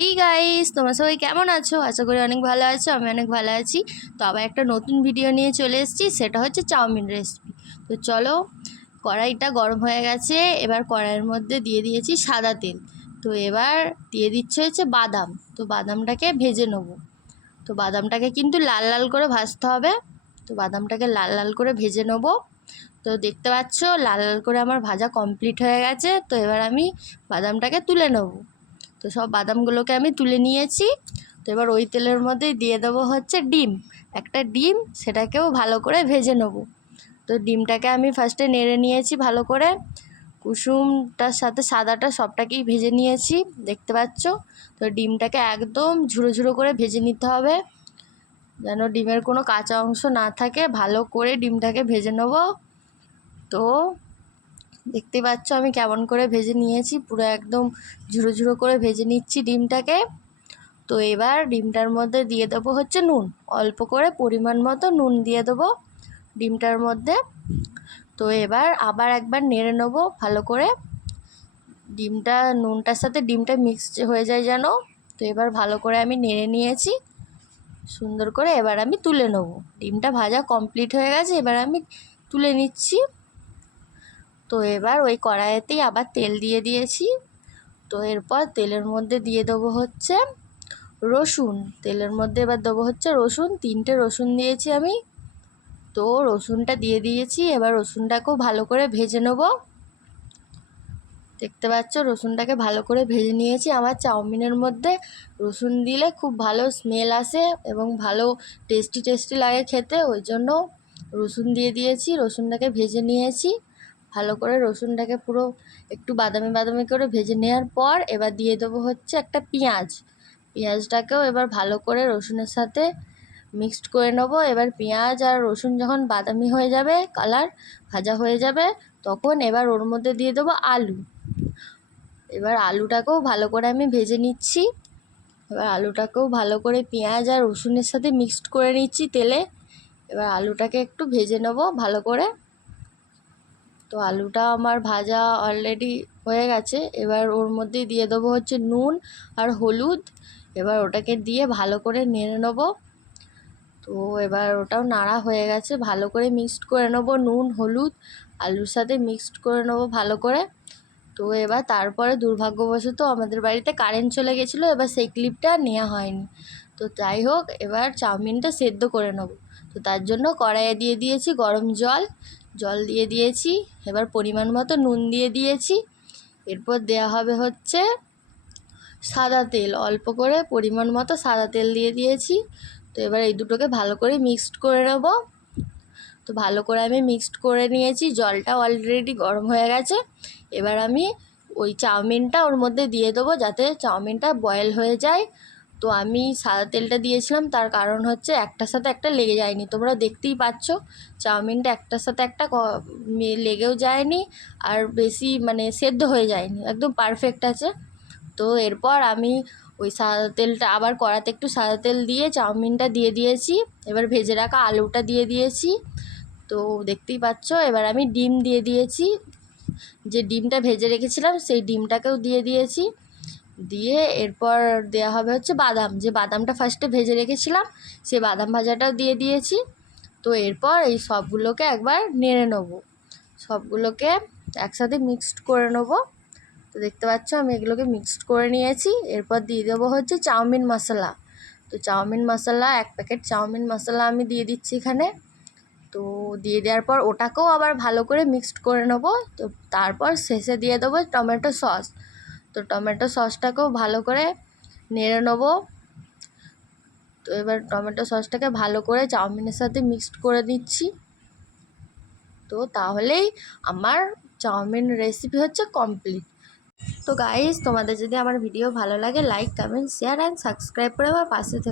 এই গাইস, তোমরা সবাই কেমন আছো? আশা করি অনেক ভালো আছো। আমি অনেক ভালো আছি। তো আবার একটা নতুন ভিডিও নিয়ে চলে এসেছি, সেটা হচ্ছে চাউমিন রেসিপি। তো চলো, কড়াইটা গরম হয়ে গেছে। এবার কড়াইয়ের মধ্যে দিয়ে দিয়েছি সাদা তেল। তো এবার দিয়ে দিচ্ছে হচ্ছে বাদাম। তো বাদামটাকে ভেজে নেবো। তো বাদামটাকে কিন্তু লাল লাল করে ভাজতে হবে। তো বাদামটাকে লাল লাল করে ভেজে নেবো। তো দেখতে পাচ্ছ লাল লাল করে আমার ভাজা কমপ্লিট হয়ে গেছে। তো এবার আমি বাদামটাকে তুলে নেবো। তো সব বাদামগুলোকে আমি তুলে নিয়েছি। তো এবার ওই তেলের মধ্যে দিয়ে দেবো হচ্ছে ডিম, একটা ডিম, সেটাকেও ভালো করে ভেজে নেব। তো ডিমটাকে আমি ফার্স্টে নেড়ে নিয়েছি ভালো করে, কুসুমটার সাথে সাদাটা সবটাকেই ভেজে নিয়েছি, দেখতে পাচ্ছ। তো ডিমটাকে একদম ঝুড়ো ঝুড়ো করে ভেজে নিতে হবে, যেন ডিমের কোনো কাঁচা অংশ না থাকে। ভালো করে ডিমটাকে ভেজে নেব। তো দেখতে পাচ্ছ আমি কেমন করে ভেজে নিয়েছি, পুরো একদম ঝুড়ো ঝুড়ো করে ভেজে নিচ্ছি ডিমটাকে। তো এবার ডিমটার মধ্যে দিয়ে দেবো হচ্ছে নুন, অল্প করে পরিমাণ মতো নুন দিয়ে দেবো ডিমটার মধ্যে। তো এবার আবার একবার নেড়ে নেবো ভালো করে, ডিমটা নুনটার সাথে ডিমটা মিক্স হয়ে যায় যেন। তো এবার ভালো করে আমি নেড়ে নিয়েছি সুন্দর করে। এবার আমি তুলে নেবো, ডিমটা ভাজা কমপ্লিট হয়ে গেছে, এবার আমি তুলে নিচ্ছি। তো এবার ওই কড়াইতেই আবার তেল দিয়ে দিয়েছি। তো এরপর তেলের মধ্যে দিয়ে দেবো হচ্ছে রসুন। তেলের মধ্যে এবার দেবো হচ্ছে রসুন, 3টে রসুন দিয়েছি আমি। তো রসুনটা দিয়ে দিয়েছি, এবার রসুনটাকেও ভালো করে ভেজে নেব। দেখতে পাচ্ছ রসুনটাকে ভালো করে ভেজে নিয়েছি। আমার চাউমিনের মধ্যে রসুন দিলে খুব ভালো স্মেল আসে এবং ভালো টেস্টি টেস্টি লাগে খেতে, ওই জন্য রসুন দিয়ে দিয়েছি। রসুনটাকে ভেজে নিয়েছি ভালো করে, রসুনটাকে পুরো একটু বাদামি বাদামি করে ভেজে নেওয়ার পর এবার দিয়ে দেবো হচ্ছে একটা পেঁয়াজ। পেঁয়াজটাকেও এবার ভালো করে রসুনের সাথে মিক্সড করে নেবো। এবার পেঁয়াজ আর রসুন যখন বাদামি হয়ে যাবে, কালার ভাজা হয়ে যাবে, তখন এবার ওর মধ্যে দিয়ে দেবো আলু। এবার আলুটাকেও ভালো করে আমি ভেজে নিচ্ছি। এবার আলুটাকেও ভালো করে পেঁয়াজ আর রসুনের সাথে মিক্সড করে নিচ্ছি তেলে। এবার আলুটাকে একটু ভেজে নেবো ভালো করে। তো আলুটা আমার ভাজা অলরেডি হয়ে গেছে। এবার ওর মধ্যে দিয়ে দেবো হচ্ছে নুন আর হলুদ। এবার ওটাকে দিয়ে ভালো করে নেড়ে নেবো। তো এবার ওটাও নাড়া হয়ে গেছে, ভালো করে মিক্সড করে নেবো, নুন হলুদ আলুর সাথে মিক্সড করে নেবো ভালো করে। তো এবার তারপরে দুর্ভাগ্যবশত আমাদের বাড়িতে কারেন্ট চলে গেছিলো, এবার সেই ক্লিপটা নেওয়া হয়নি। তো যাই হোক, এবার চাউমিনটা সেদ্ধ করে নেবো। তো তার জন্য কড়াইয়ে দিয়ে দিয়েছি গরম জল, জল দিয়ে দিয়েছি। এবার পরিমাণ মতো নুন দিয়ে দিয়েছি। এরপর দেওয়া হবে হচ্ছে সাদা তেল, অল্প করে পরিমাণ মতো সাদা তেল দিয়ে দিয়েছি। তো এবার এই দুটোকে ভালো করে মিক্সড করে নেব। তো ভালো করে আমি মিক্সড করে নিয়েছি, জলটা অলরেডি গরম হয়ে গেছে। এবার আমি ওই চাউমিনটা ওর মধ্যে দিয়ে দেবো, যাতে চাউমিনটা বয়েল হয়ে যায়। তো আমি সাদা তেলটা দিয়েছিলাম, তার কারণ হচ্ছে একটার সাথে একটা লেগে যায়নি। তোমরা দেখতেই পাচ্ছ চাউমিনটা একটার সাথে একটা লেগেও যায়নি, আর বেশি মানে সেদ্ধ হয়ে যায়নি, একদম পারফেক্ট আছে। তো এরপর আমি ওই সাদা তেলটা আবার কড়াতে একটু সাদা তেল দিয়ে চাউমিনটা দিয়ে দিয়েছি। এবার ভেজে রাখা আলুটা দিয়ে দিয়েছি। তো দেখতেই পাচ্ছ এবার আমি ডিম দিয়ে দিয়েছি, যে ডিমটা ভেজে রেখেছিলাম সেই ডিমটাকেও দিয়ে দিয়েছি। দিয়ে এরপর দেওয়া হবে হচ্ছে বাদাম, যে বাদামটা ফার্স্টে ভেজে রেখেছিলাম সেই বাদাম ভাজাটাও দিয়ে দিয়েছি। তো এরপর এই সবগুলোকে একবার নেড়ে নেবো, সবগুলোকে একসাথে মিক্সড করে নেবো। তো দেখতে পাচ্ছ আমি এগুলোকে মিক্সড করে নিয়েছি। এরপর দিয়ে দেবো হচ্ছে চাউমিন মশলা। তো চাউমিন মশলা 1 প্যাকেট চাউমিন মশলা আমি দিয়ে দিচ্ছি এখানে। তো দিয়ে দেওয়ার পর ওটাকেও আবার ভালো করে মিক্সড করে নেবো। তো তারপর শেষে দিয়ে দেবো টমেটো সস। তো টমেটো সসটাকেও ভালো করে নেড়ে নেবো। তো এবার টমেটো সসটাকে ভালো করে চাউমিনের সাথে মিক্সড করে দিচ্ছি। তো তাহলেই আমার চাউমিন রেসিপি হচ্ছে কমপ্লিট। তো গাইস, তোমাদের যদি আমার ভিডিও ভালো লাগে, like comment share and subscribe করে আমার পাশে থেকো।